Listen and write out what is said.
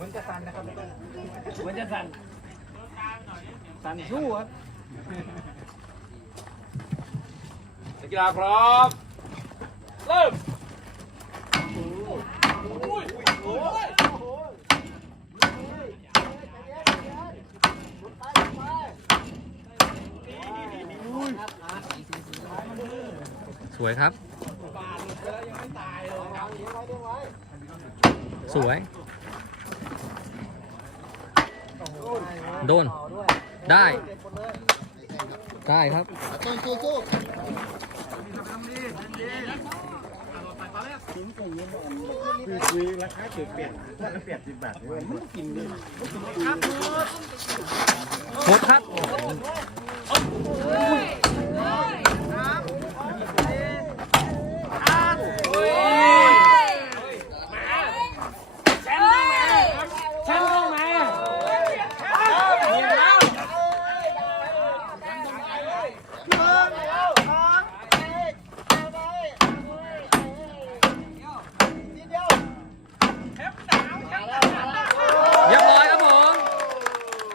มันจะตันนะครับมันจะสั่นสั่นสู้ครับนักกีฬาพร้อม เริ่มสวยครับ สวย โดน ได้ ได้ครับ ต้องสู้สู้คุยราคาเปลี่ยนเปลี่ยนถ้าเปลี่ยนสิบบาทมันกินดิหมดครับ